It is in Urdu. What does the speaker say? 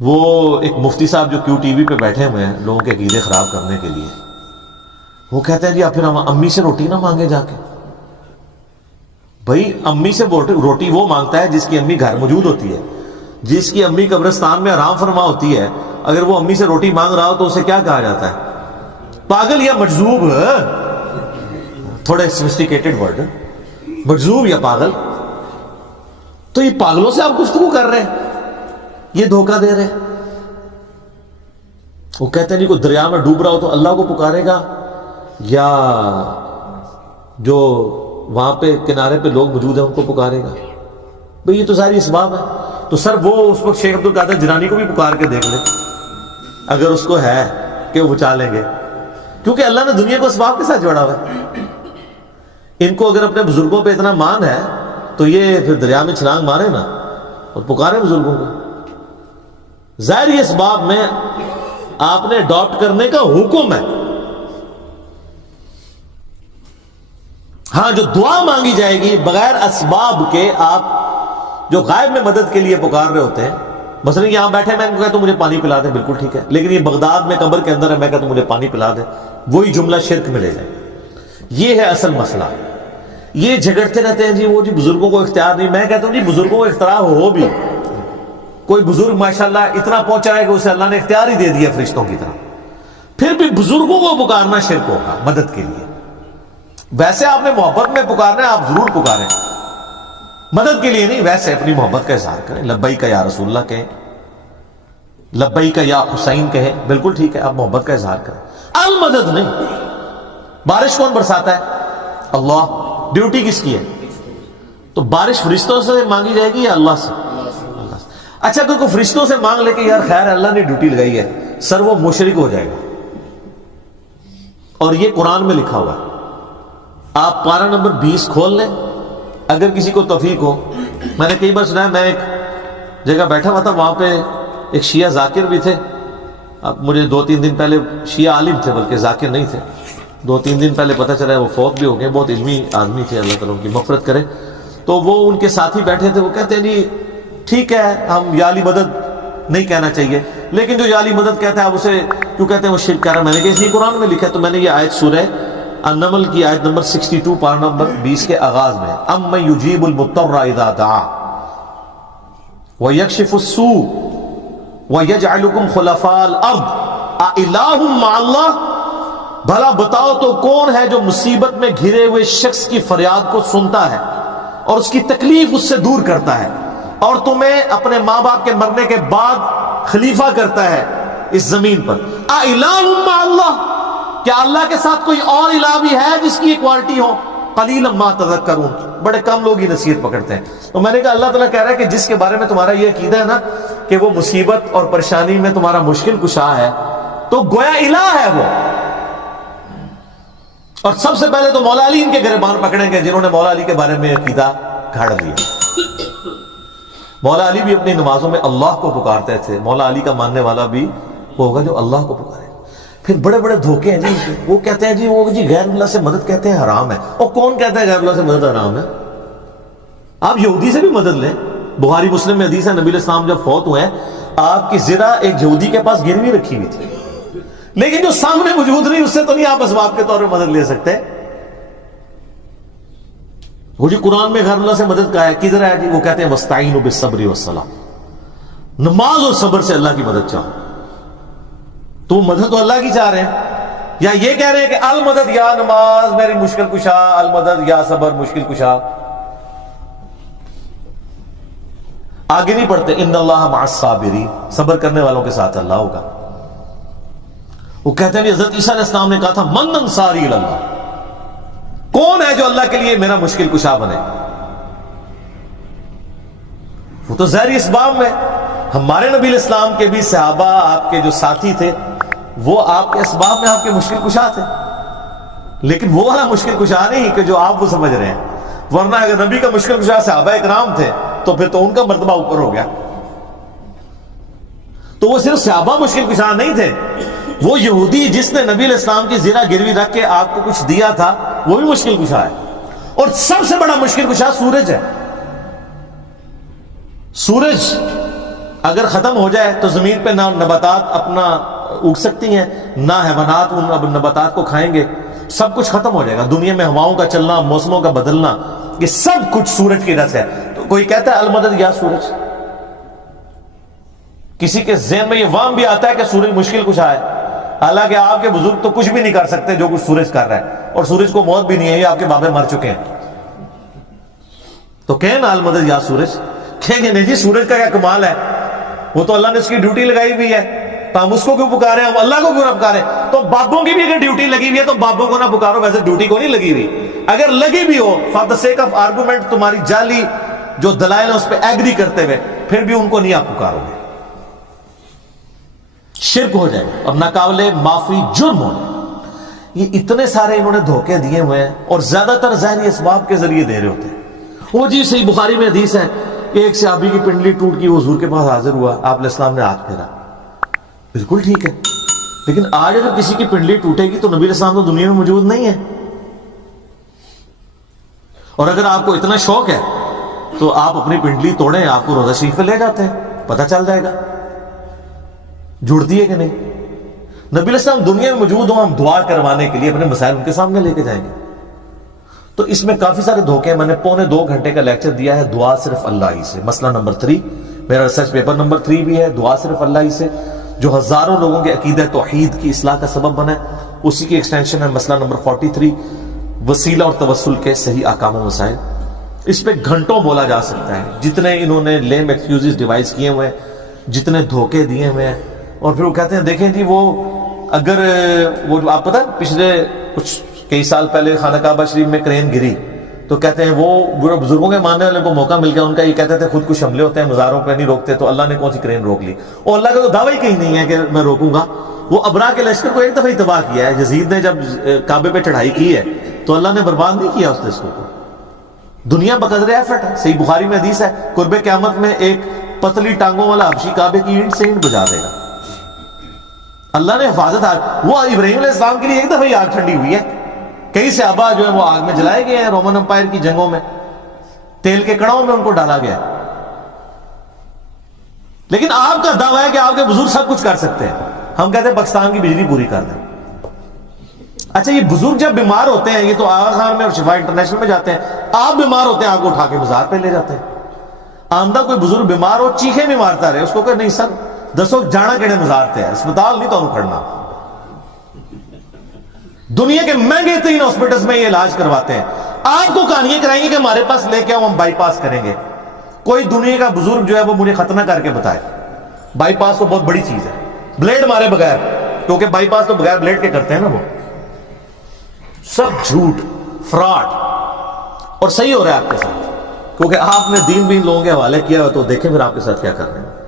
وہ ایک مفتی صاحب جو کیو ٹی وی پہ بیٹھے ہوئے ہیں لوگوں کے عقیدے خراب کرنے کے لیے، وہ کہتے ہیں جی اب پھر ہم امی سے روٹی نہ مانگے جا کے۔ بھائی امی سے روٹی وہ مانگتا ہے جس کی امی گھر موجود ہوتی ہے، جس کی امی قبرستان میں آرام فرما ہوتی ہے۔ اگر وہ امی سے روٹی مانگ رہا ہو تو اسے کیا کہا جاتا ہے؟ پاگل یا مجذوب، تھوڑے سوفسٹیکیٹڈ ورڈ، مجذوب یا پاگل۔ تو یہ پاگلوں سے آپ گفتگو کر رہے ہیں، یہ دھوکہ دے رہے ہیں۔ وہ کہتے ہیں نہیں کوئی دریا میں ڈوب رہا ہو تو اللہ کو پکارے گا، یا جو وہاں پہ کنارے پہ لوگ موجود ہیں ان کو پکارے گا۔ بھئی یہ تو ساری اسباب ہے۔ تو سر وہ اس وقت شیخ عبد القادر جیلانی کو بھی پکار کے دیکھ لیں اگر اس کو ہے کہ وہ بچا لیں گے، کیونکہ اللہ نے دنیا کو اسباب کے ساتھ جوڑا ہوا ہے۔ ان کو اگر اپنے بزرگوں پہ اتنا مان ہے تو یہ پھر دریا میں چھلانگ مارے نا اور پکارے بزرگوں کو۔ ظاہر یہ اسباب میں آپ نے اڈاپٹ کرنے کا حکم ہے۔ ہاں جو دعا مانگی جائے گی بغیر اسباب کے، آپ جو غائب میں مدد کے لیے پکار رہے ہوتے ہیں، مثلا یہاں بیٹھے میں ان کو کہتا ہوں مجھے پانی پلا دے، بالکل ٹھیک ہے، لیکن یہ بغداد میں قبر کے اندر ہے، میں کہتا ہوں مجھے پانی پلا دے، وہی جملہ شرک میں لے جائے۔ یہ ہے اصل مسئلہ۔ یہ جھگڑتے رہتے ہیں جی وہ جی بزرگوں کو اختیار نہیں۔ میں کہتا ہوں جی بزرگوں کو اختیار ہو بھی، کوئی بزرگ ماشاءاللہ اتنا پہنچا ہے کہ اسے اللہ نے اختیار ہی دے دیا فرشتوں کی طرح، پھر بھی بزرگوں کو پکارنا شرک ہوگا مدد کے لیے۔ ویسے آپ نے محبت میں پکارنا ہے، آپ ضرور پکاریں، مدد کے لیے نہیں، ویسے اپنی محبت کا اظہار کریں، لبیک یا رسول اللہ کہیں، لبیک یا حسین کہیں، بالکل ٹھیک ہے، آپ محبت کا اظہار کریں، المدد نہیں۔ بارش کون برساتا ہے؟ اللہ۔ ڈیوٹی کس کی ہے؟ تو بارش فرشتوں سے مانگی جائے گی یا اللہ سے؟ اللہ سے۔ اچھا اگر کوئی فرشتوں سے مانگ لے کہ یار خیر اللہ نے ڈیوٹی لگائی ہے، سر وہ مشرک ہو جائے گا، اور یہ قرآن میں لکھا ہوا ہے۔ آپ پارہ نمبر 20 کھول لیں اگر کسی کو توفیق ہو۔ میں نے کئی بار سنا ہے، میں ایک جگہ بیٹھا ہوا تھا، وہاں پہ ایک شیعہ ذاکر بھی تھے۔ اب مجھے 2-3 دن پہلے، شیعہ عالم تھے بلکہ ذاکر نہیں تھے، 2-3 دن پہلے پتہ چلا ہے وہ فوت بھی ہو گئے، بہت علمی آدمی تھے، اللہ تعالیٰ ان کی مغفرت کرے۔ تو وہ ان کے ساتھی بیٹھے تھے، وہ کہتے ہیں جی ٹھیک ہے ہم یا علی مدد نہیں کہنا چاہیے، لیکن جو یا علی مدد کہتا ہے آپ اسے کیوں کہتے ہیں؟ وہ شرک کر رہا ہے۔ میں نے کہا اس لیے قرآن میں لکھا ہے۔ تو میں نے یہ آیت سورہ النمل کی آیت نمبر 62 پارہ نمبر 20 کے آغاز میں، اَمَّن يُجِيبُ الْمُضْطَرَّ إِذَا دَعَاهُ وَيَكْشِفُ السُّوءَ وَيَجْعَلُكُمْ خُلَفَاءَ الْأَرْضِ أَإِلَٰهٌ مَّعَ اللَّهِ۔ بھلا بتاؤ تو کون ہے جو مصیبت میں گھرے ہوئے شخص کی فریاد کو سنتا ہے اور اس کی تکلیف اس سے دور کرتا ہے، اور تمہیں اپنے ماں باپ کے مرنے کے بعد خلیفہ کرتا ہے اس زمین پر۔ أَإِلَٰهٌ مَّعَ اللَّهِ، کیا اللہ کے ساتھ کوئی اور الہ بھی ہے جس کی ایکوالٹی ہو؟ قلیلا ما تذکرون، بڑے کم لوگ ہی نصیحت پکڑتے ہیں۔ تو میں نے کہا اللہ تعالیٰ کہہ رہا ہے کہ جس کے بارے میں تمہارا یہ عقیدہ ہے نا کہ وہ مصیبت اور پریشانی میں تمہارا مشکل کشا ہے، تو گویا الہ ہے وہ۔ اور سب سے پہلے تو مولا علی ان کے گریبان پکڑیں گے جنہوں نے مولا علی کے بارے میں عقیدہ گھڑ لیا۔ مولا علی بھی اپنی نمازوں میں اللہ کو پکارتے تھے، مولا علی کا ماننے والا بھی وہ ہوگا جو اللہ کو پکارے۔ پھر بڑے بڑے دھوکے ہیں جی، وہ کہتے ہیں جی وہ جی غیر اللہ سے مدد کہتے ہیں حرام ہے۔ اور کون کہتا ہے غیر اللہ سے مدد حرام ہے؟ آپ یہودی سے بھی مدد لیں، بخاری مسلم میں حدیث ہے، نبی علیہ السلام جب فوت ہوئے آپ کی زرہ ایک یہودی کے پاس گروی رکھی ہوئی تھی، لیکن جو سامنے موجود نہیں اس سے تو نہیں آپ اسباب کے طور پہ مدد لے سکتے۔ وہ جی قرآن میں غیر اللہ سے مدد کہا ہے، کدھر ہے جی؟ وہ کہتے ہیں وَاسْتَعِینُوا بِالصَّبْرِ وَالصَّلَاةِ، نماز اور صبر سے اللہ کی مدد چاہو۔ تو مدد تو اللہ کی چاہ رہے ہیں، یا یہ کہہ رہے ہیں کہ المدد یا نماز میری مشکل کشا، المدد یا صبر مشکل کشا۔ آگے نہیں پڑھتے ان اللہ مع الصابرین، صبر کرنے والوں کے ساتھ اللہ ہوگا۔ وہ کہتے ہیں حضرت عیسیٰ علیہ السلام نے کہا تھا من انصاری الی اللہ، کون ہے جو اللہ کے لیے میرا مشکل کشا بنے؟ وہ تو ظاہری اسباب میں، ہمارے نبی علیہ السلام کے بھی صحابہ آپ کے جو ساتھی تھے وہ آپ کے اسباب میں آپ کے مشکل کشا تھے، لیکن وہ والا مشکل کشا نہیں کہ جو آپ وہ سمجھ رہے ہیں۔ ورنہ اگر نبی کا مشکل کشا صحابہ اکرام تھے تو پھر تو ان کا مرتبہ اوپر ہو گیا۔ تو وہ صرف صحابہ مشکل کشا نہیں تھے، وہ یہودی جس نے نبی علیہ السلام کی زرہ گروی رکھ کے آپ کو کچھ دیا تھا وہ بھی مشکل کشا ہے۔ اور سب سے بڑا مشکل کشا سورج ہے۔ سورج اگر ختم ہو جائے تو زمین پہ نہ نباتات اپنا اگ سکتی ہیں، نہ حیوانات ان نباتات کو کھائیں گے، سب کچھ ختم ہو جائے گا. دنیا میں ہواؤں کا چلنا، موسموں کا بدلنا، یہ سب کچھ سورج کی وجہ سے ہے. تو کوئی کہتا ہے المدد یا سورج، کسی کے ذہن میں یہ وہم بھی آتا ہے کہ سورج مشکل کشا ہے، حالانکہ آپ کے بزرگ تو کچھ بھی نہیں کر سکتے جو کچھ سورج کر رہا ہے، اور سورج کو موت بھی نہیں ہے، یہ آپ کے بابے مر چکے ہیں. تو کہیں نا المدد یا سورج، کہیں گے نہیں جی سورج کا کیا کمال ہے، وہ تو اللہ نے اس کی ڈیوٹی لگائی ہوئی ہے، تو ہم اس کو کیوں پکارے، ہم اللہ کو کیوں نہ پکارے. تو بابوں کی بھی اگر ڈیوٹی لگی ہوئی ہے تو بابوں کو نہ پکارو، ویسے ڈیوٹی کو نہیں لگی ہوئی. اگر لگی بھی ہو for the sake of argument, تمہاری جعلی جو دلائل ہیں اس پہ ایگری کرتے ہوئے، پھر بھی ان کو نہیں آپ پکارو گے، شرک ہو جائے اور ناقابل معافی جرم ہو جائے. یہ اتنے سارے انہوں نے دھوکے دیے ہوئے ہیں، اور زیادہ تر ظاہری اسباب کے ذریعے دے رہے ہوتے ہیں. وہ جی صحیح بخاری میں حدیث ہے، ایک صحابی کی پنڈلی ٹوٹ گئی، وہ حضور کے پاس حاضر ہوا، آپ علیہ السلام نے ہاتھ پھیرا. بالکل ٹھیک ہے، لیکن آج اگر کسی کی پنڈلی ٹوٹے گی تو نبی علیہ السلام تو دنیا میں موجود نہیں ہے. اور اگر آپ کو اتنا شوق ہے تو آپ اپنی پنڈلی توڑیں، آپ کو روزہ شریف پہ لے جاتے ہیں، پتہ چل جائے گا جڑتی ہے کہ نہیں. نبی علیہ السلام دنیا میں موجود ہوں، ہم دعا کروانے کے لیے اپنے مسائل ان کے سامنے لے کے جائیں گے. تو اس میں کافی سارے دھوکے ہیں. میں نے 1.25 گھنٹے کا لیکچر دیا ہے دعا صرف اللہ ہی سے. مسئلہ نمبر 3 میرا ریسرچ پیپر نمبر 3 بھی ہے، دعا صرف اللہ ہی سے، جو ہزاروں لوگوں کے عقیدہ توحید کی اصلاح کا سبب بنا ہے. اسی کی ایکسٹینشن ہے مسئلہ نمبر 43 وسیلہ اور توسل کے صحیح احکام و مسائل. اس پہ گھنٹوں بولا جا سکتا ہے، جتنے انہوں نے لیم ایکسکیوزز ڈیوائز کیے ہوئے ہیں، جتنے دھوکے دیے ہوئے ہیں. اور پھر وہ کہتے ہیں دیکھیں جی وہ اگر وہ جو آپ پتہ پچھلے کچھ کئی سال پہلے خانہ کعبہ شریف میں کرین گری تو کہتے ہیں وہ بزرگوں کے ماننے والے کو موقع مل گیا، ان کا یہ کہتے تھے خود کچھ حملے ہوتے ہیں مزاروں پہ نہیں روکتے، تو اللہ نے کون سی کرین روک لی. اور اللہ کا تو دعویٰ ہی کہیں نہیں ہے کہ میں روکوں گا. وہ ابرا کے لشکر کو ایک دفعہ ہی تباہ کیا ہے. یزید نے جب کعبے پہ چڑھائی کی ہے تو اللہ نے برباد نہیں کیا اس لشکر کو. دنیا بقدر ایفٹ ہے. صحیح بخاری میں حدیث ہے، قرب قیامت میں ایک پتلی ٹانگوں والا حبشی کعبے کی اینٹ سے اینٹ بجا دے گا. اللہ نے حفاظت وہ ابراہیم علیہ السلام کے لیے ایک دفعہ ہی آگ ٹھنڈی ہوئی ہے. کئی صحابہ جو ہے وہ آگ میں جلائے گئے ہیں، رومن امپائر کی جنگوں میں تیل کے کڑاؤں میں ان کو ڈالا گیا. لیکن آپ کا دعویٰ ہے کہ آپ کے بزرگ سب کچھ کر سکتے ہیں. ہم کہتے ہیں پاکستان کی بجلی پوری کر دیں. اچھا یہ بزرگ جب بیمار ہوتے ہیں، یہ تو آغا خان میں اور شفا انٹرنیشنل میں جاتے ہیں، آپ بیمار ہوتے ہیں آپ کو اٹھا کے مزار پہ لے جاتے ہیں. آمدہ کوئی بزرگ بیمار ہو چیخے بھی مارتا رہے، اس کو کہ نہیں سر دسو جانا کہڑے مزار تے ہے، اسپتال نہیں تو کھڑنا. دنیا کے مہنگے ترین ہاسپٹلز میں یہ علاج کرواتے ہیں. آپ کو کہانیاں کرائیں گے کہ ہمارے پاس لے کے آؤ ہم بائی پاس کریں گے. کوئی دنیا کا بزرگ جو ہے وہ مجھے ختنہ کر کے بتائے. بائی پاس تو بہت بڑی چیز ہے، بلیڈ مارے بغیر، کیونکہ بائی پاس تو بغیر بلیڈ کے کرتے ہیں نا. وہ سب جھوٹ فراڈ، اور صحیح ہو رہا ہے آپ کے ساتھ، کیونکہ آپ نے دین بین لوگوں کے حوالے کیا ہو. تو دیکھیں پھر آپ کے ساتھ کیا کر رہے ہیں.